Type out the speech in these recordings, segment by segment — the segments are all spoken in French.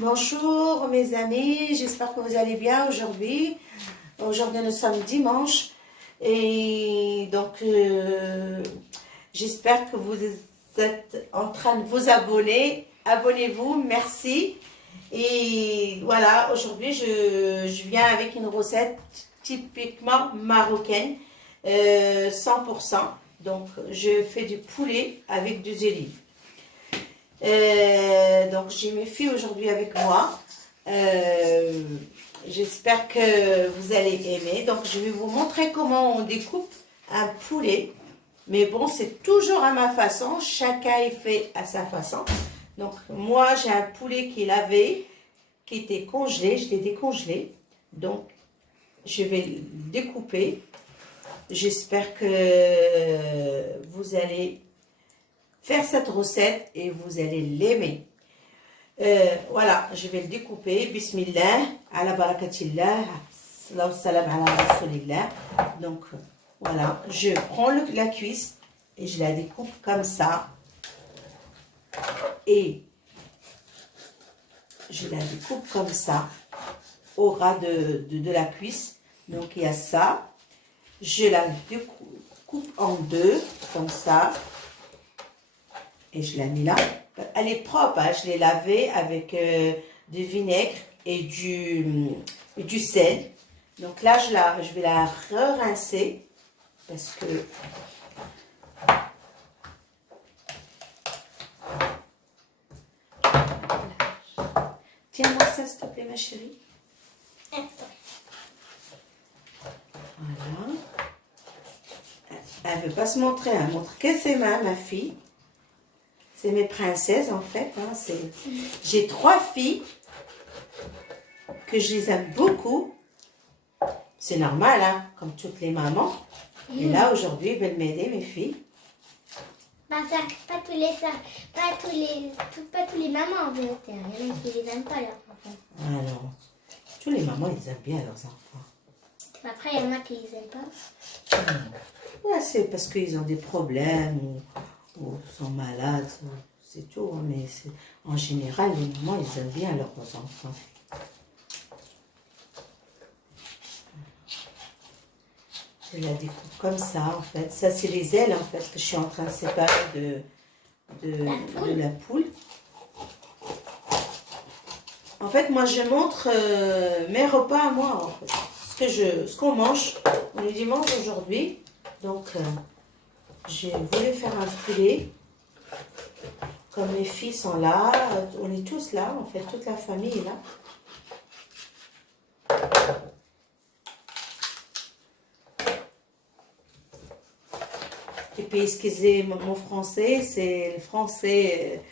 Bonjour mes amis, j'espère que vous allez bien aujourd'hui. Aujourd'hui nous sommes dimanche et donc j'espère que vous êtes en train de vous abonner. Abonnez-vous, merci. Et voilà, aujourd'hui je viens avec une recette typiquement marocaine, 100%. Donc je fais du poulet avec des olives. Donc j'ai mes filles aujourd'hui avec moi. J'espère que vous allez aimer. Donc je vais vous montrer comment on découpe un poulet. Mais bon, c'est toujours à ma façon. Chacun est fait à sa façon. Donc moi j'ai un poulet qui est lavé, qui était congelé. Je l'ai décongelé. Donc je vais le découper. J'espère que vous allez faire cette recette et vous allez l'aimer. Voilà, je vais le découper. Bismillah, ala barakatillah, salam ala rasulillah. Donc, voilà, je prends la cuisse et je la découpe comme ça. Et je la découpe comme ça, au ras de la cuisse. Donc, il y a ça. Je la découpe en deux, comme ça. Et je la mets là. Elle est propre, hein? Je l'ai lavée avec du vinaigre et du sel. Donc là, je vais la rincer parce que tiens-moi ça, s'il te plaît, ma chérie. Voilà. Elle ne veut pas se montrer, elle montre que ses mains, ma fille. C'est mes princesses en fait. Hein. J'ai 3 filles que je les aime beaucoup. C'est normal, hein, comme toutes les mamans. Et là, aujourd'hui, ils veulent m'aider, mes filles. Bah, ça, pas tous les mamans en vérité. Il y en a qui les aiment pas leurs enfants. Ah non. Tous les mamans, ils aiment bien leurs enfants. Après, il y en a qui les aiment pas. Ouais, c'est parce qu'ils ont des problèmes ou sont malades. C'est tout. Hein, mais en général, les mamans, ils aiment bien leurs enfants. Je la découpe comme ça, en fait. Ça, c'est les ailes, en fait, que je suis en train de séparer de la poule. En fait, moi, je montre mes repas à moi, en fait. Ce qu'on mange le dimanche aujourd'hui. Donc, j'ai voulu faire un poulet. Comme mes filles sont là, on est tous là, en fait, toute la famille est là. Et puis, excusez mon français, c'est le français.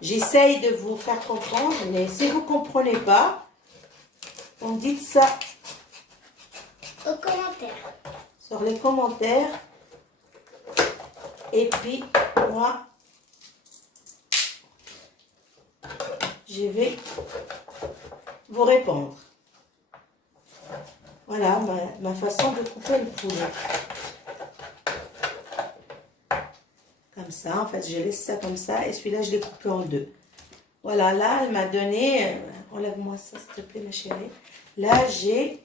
J'essaye de vous faire comprendre, mais si vous ne comprenez pas, on me dit ça. Aux commentaires. Sur les commentaires. Et puis, moi, je vais vous répondre. Voilà ma façon de couper le poulet. Comme ça, en fait, je laisse ça comme ça. Et celui-là, je l'ai coupé en deux. Voilà, là, elle m'a donné... enlève-moi ça, s'il te plaît, ma chérie. Là, j'ai...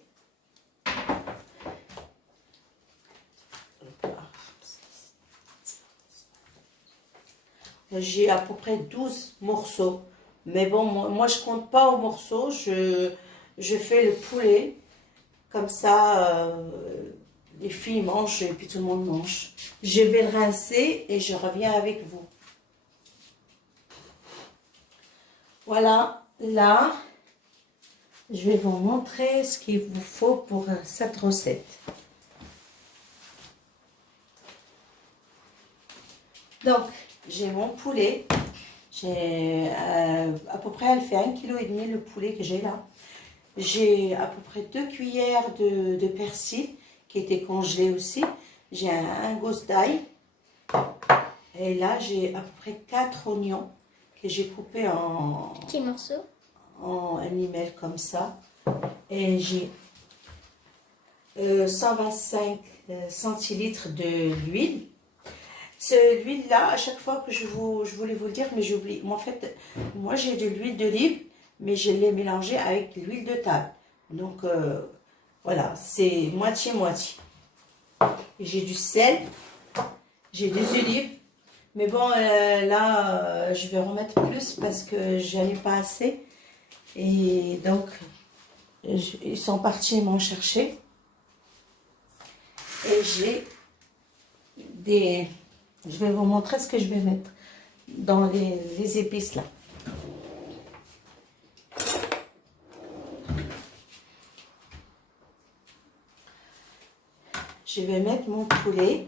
J'ai à peu près 12 morceaux. Mais bon, moi je compte pas aux morceaux. Je fais le poulet. Comme ça, les filles mangent et puis tout le monde mange. Je vais le rincer et je reviens avec vous. Voilà, là, je vais vous montrer ce qu'il vous faut pour cette recette. Donc, j'ai mon poulet. J'ai à peu près, elle fait 1,5 kg le poulet que j'ai là. J'ai à peu près 2 cuillères de persil qui était congelé aussi. J'ai un gosse d'ail. Et là, j'ai à peu près 4 oignons que j'ai coupés en Petits morceaux. En animal comme ça. Et j'ai 125 centilitres de l'huile. L'huile là, à chaque fois que je voulais vous le dire, mais j'oublie. En fait, moi j'ai de l'huile d'olive mais je l'ai mélangé avec l'huile de table. Donc, voilà, c'est moitié-moitié. J'ai du sel, j'ai des olives. Mais bon, là, je vais remettre plus parce que j'en ai pas assez. Et donc, ils sont partis m'en chercher. Et j'ai des... Je vais vous montrer ce que je vais mettre dans les épices là. Je vais mettre mon poulet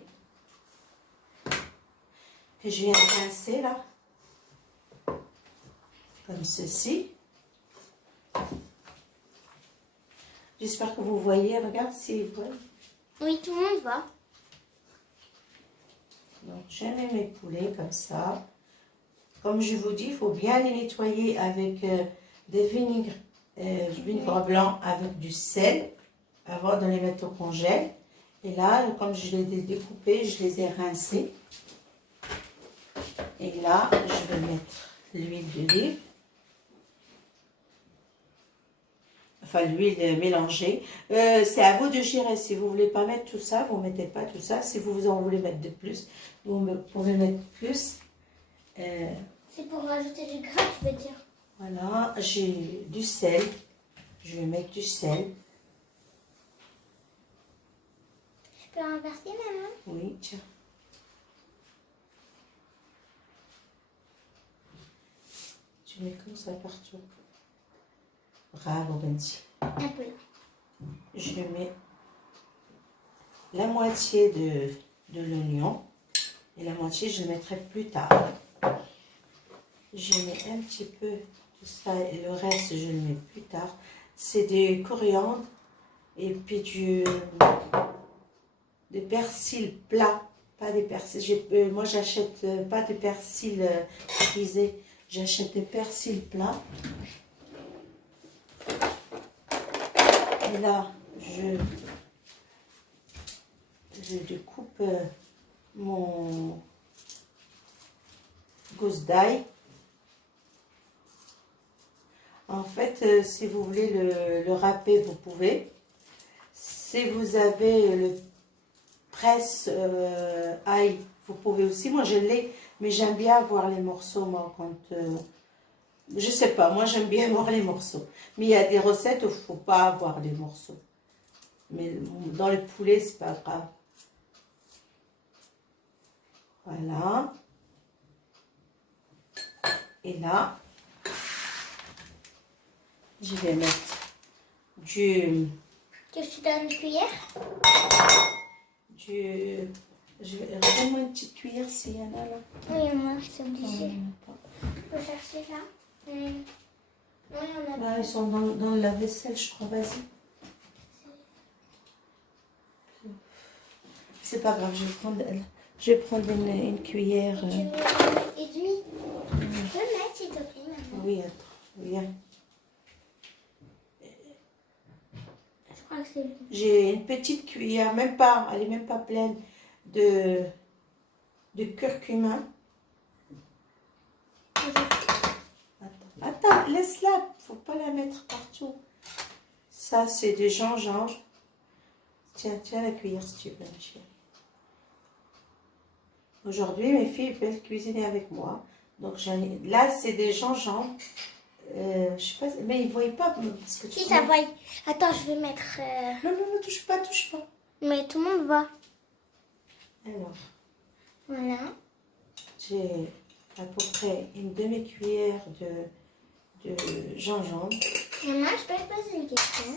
que je viens de rincer là. Comme ceci. J'espère que vous voyez. Regarde si vous voyez. Oui, tout le monde voit. Donc, je mets mes poulets comme ça. Comme je vous dis, il faut bien les nettoyer avec des vinaigre blanc avec du sel avant de les mettre au congèle. Et là, comme je les ai découpés, je les ai rincés. Et là, je vais mettre l'huile d'olive. Enfin, l'huile mélangée. C'est à vous de gérer. Si vous ne voulez pas mettre tout ça, vous ne mettez pas tout ça. Si vous en voulez mettre de plus, vous pouvez mettre plus. C'est pour rajouter du gras, tu veux dire? Voilà, j'ai du sel. Je vais mettre du sel. Je peux renverser, maman? Oui, tiens. Tu mets comme ça partout. Bravo, Benji. Un peu là. Je mets la moitié de l'oignon et la moitié je le mettrai plus tard. Je mets un petit peu de ça et le reste je le mets plus tard. C'est du coriandre et puis du persil plat, pas des persils. Moi j'achète pas de persil frisé, j'achète des persils plats. Et là, je découpe mon gousse d'ail. En fait, si vous voulez le râper, vous pouvez. Si vous avez le presse ail, vous pouvez aussi. Moi, je l'ai, mais j'aime bien avoir les morceaux, moi, quand... je sais pas, moi j'aime bien avoir les morceaux. Mais il y a des recettes où il ne faut pas avoir les morceaux. Mais dans le poulet, c'est pas grave. Voilà. Et là, je vais mettre du... Que je te donne une cuillère? Redonne-moi une petite cuillère s'il y en a là. Oui, moi, c'est obligé. pas. Je peux chercher là? Non, il y en a Là, pas. ils sont dans la vaisselle, je crois. Vas-y. C'est pas grave, je vais prendre une cuillère. Tu veux mettre et demi? Tu peux mettre, s'il te plaît, maman? Oui, attends, viens. Je crois que c'est bon. J'ai une petite cuillère, même pas, elle est même pas pleine, de curcuma. Attends, laisse-la, faut pas la mettre partout. Ça, c'est du gingembre. Tiens la cuillère si tu veux, ma chérie. Aujourd'hui, mes filles veulent cuisiner avec moi. Donc, là, c'est des gingembre. Je sais pas, mais ils ne voient pas. Parce que Si, ça voit. Attends, je vais mettre... Non, touche pas. Mais tout le monde voit. Alors, Voilà. j'ai à peu près une demi-cuillère de gingembre. Maman, je peux te poser une question?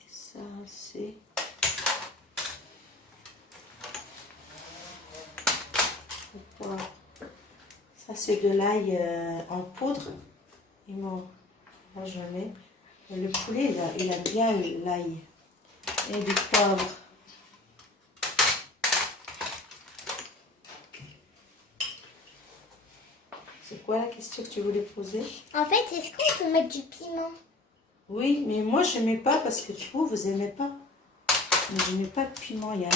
Et ça, c'est... Ça, c'est de l'ail en poudre. Là, je mets. Le poulet, il a bien l'ail. Et du poivre. C'est quoi la question que tu voulais poser? En fait, est-ce qu'on peut mettre du piment? Oui, mais moi, je n'aimais pas parce que vous n'aimez pas. Mais je n'aime pas de piment. Il y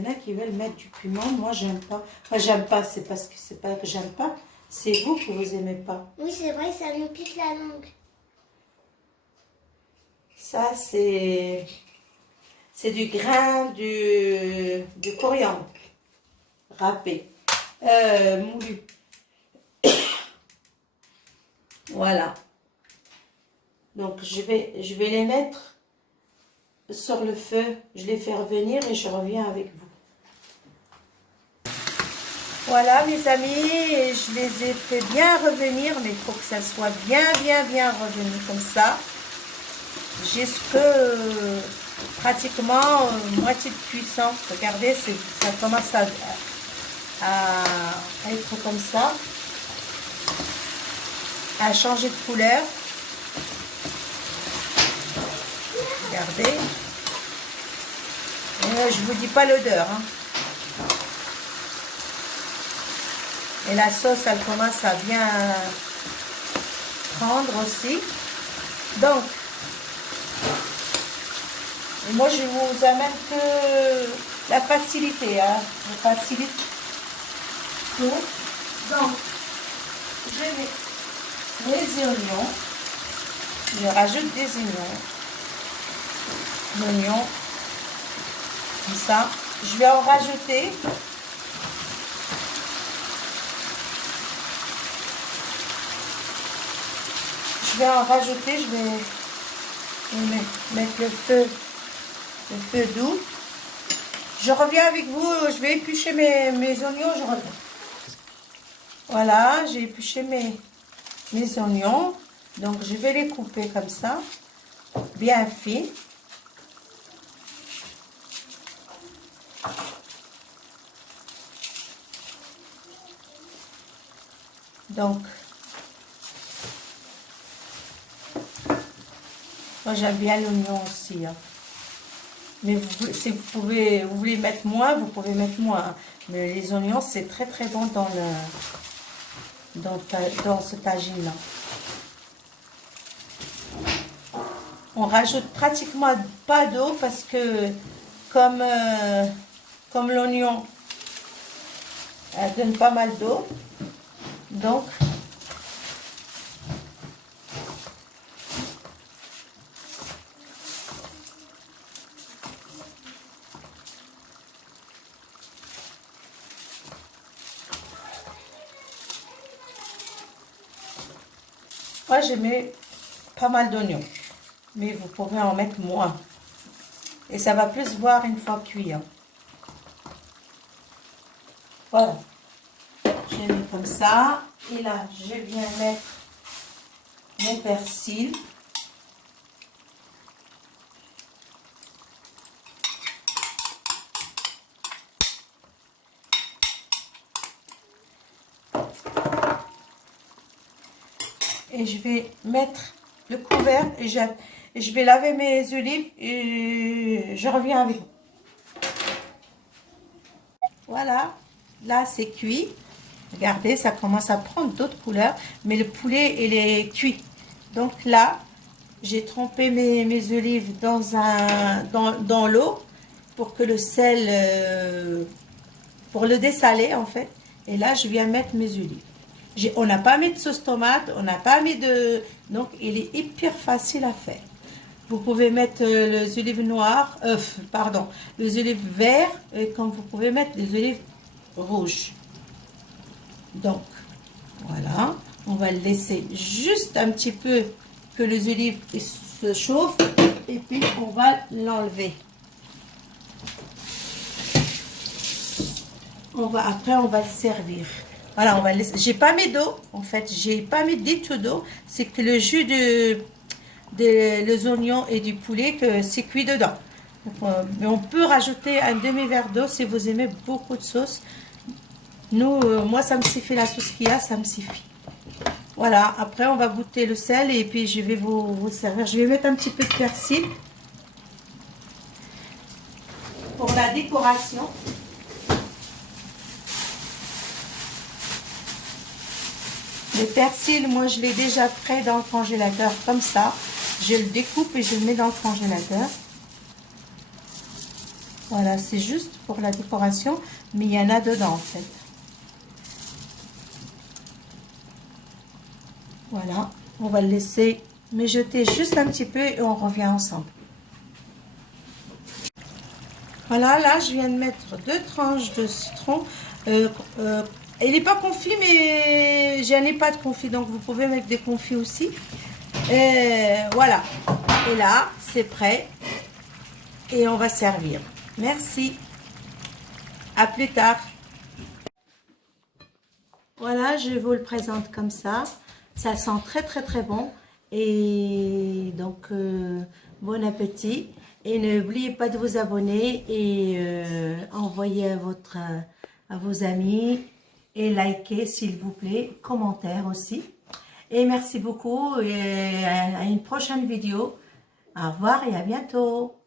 en a qui veulent mettre du piment. Moi, j'aime pas. Enfin, j'aime pas, c'est pas que j'aime pas. C'est vous que vous aimez pas. Oui, c'est vrai, ça nous pique la langue. Ça, c'est du grain du coriandre râpé, moulu. Voilà. Donc, je vais les mettre sur le feu. Je les fais revenir et je reviens avec vous. Voilà, mes amis, je les ai fait bien revenir, mais il faut que ça soit bien revenu comme ça. Jusque pratiquement moitié de cuisson. Regardez, ça commence à être comme ça, à changer de couleur. Regardez. Je vous dis pas l'odeur. Hein. Et la sauce, elle commence à bien prendre aussi. Donc, moi, je vous amène que la facilité. Hein. Je facilite tout. Donc, je mets les oignons. Je rajoute des oignons. L'oignon. Comme ça. Je vais en rajouter. Je vais mettre le feu doux. Je reviens avec vous, je vais éplucher mes oignons, je reviens. Voilà, j'ai épluché mes oignons. Donc, je vais les couper comme ça, bien fins. Donc, moi j'aime bien l'oignon aussi. Hein. Mais si vous voulez mettre moins, vous pouvez mettre moins. Hein. Mais les oignons, c'est très bon dans ce tagine-là. On rajoute pratiquement pas d'eau parce que comme l'oignon, elle donne pas mal d'eau. Donc, moi, je mets pas mal d'oignons, mais vous pouvez en mettre moins. Et ça va plus voir une fois cuit. Hein. Voilà. Je mets comme ça. Et là, je viens mettre mon persil. Et je vais mettre le couvercle et je vais laver mes olives et je reviens avec vous. Voilà, là c'est cuit. Regardez, ça commence à prendre d'autres couleurs, mais le poulet il est cuit. Donc là, j'ai trempé mes olives dans l'eau pour que le sel, pour le dessaler en fait. Et là, je viens mettre mes olives. On n'a pas mis de sauce tomate, on n'a pas mis de... Donc, il est hyper facile à faire. Vous pouvez mettre les olives noires, les olives vertes, comme vous pouvez mettre les olives rouges. Donc, voilà. On va le laisser juste un petit peu que les olives se chauffent. Et puis, on va l'enlever. Après, on va le servir. Voilà, on va laisser. J'ai pas mis d'eau, en fait, j'ai pas mis du tout d'eau. C'est que le jus des oignons et du poulet que c'est cuit dedans. Donc, mais on peut rajouter un demi-verre d'eau si vous aimez beaucoup de sauce. Nous, moi, ça me suffit la sauce qu'il y a, ça me suffit. Voilà, après on va goûter le sel et puis je vais vous servir. Je vais mettre un petit peu de persil pour la décoration. Le persil, moi je l'ai déjà prêt dans le congélateur comme ça. Je le découpe et je le mets dans le congélateur. Voilà, c'est juste pour la décoration, mais il y en a dedans en fait. Voilà, on va le laisser mijoter juste un petit peu et on revient ensemble. Voilà, là je viens de mettre 2 tranches de citron. Il n'est pas confit, mais j'en ai pas de confit, donc vous pouvez mettre des confits aussi. Voilà, et là c'est prêt et on va servir. Merci, à plus tard. Voilà, je vous le présente comme ça. Ça sent très très très bon. Et donc, bon appétit. Et n'oubliez pas de vous abonner et envoyer à vos amis. Et likez s'il vous plaît. Commentaire aussi. Et merci beaucoup. Et à une prochaine vidéo. Au revoir et à bientôt.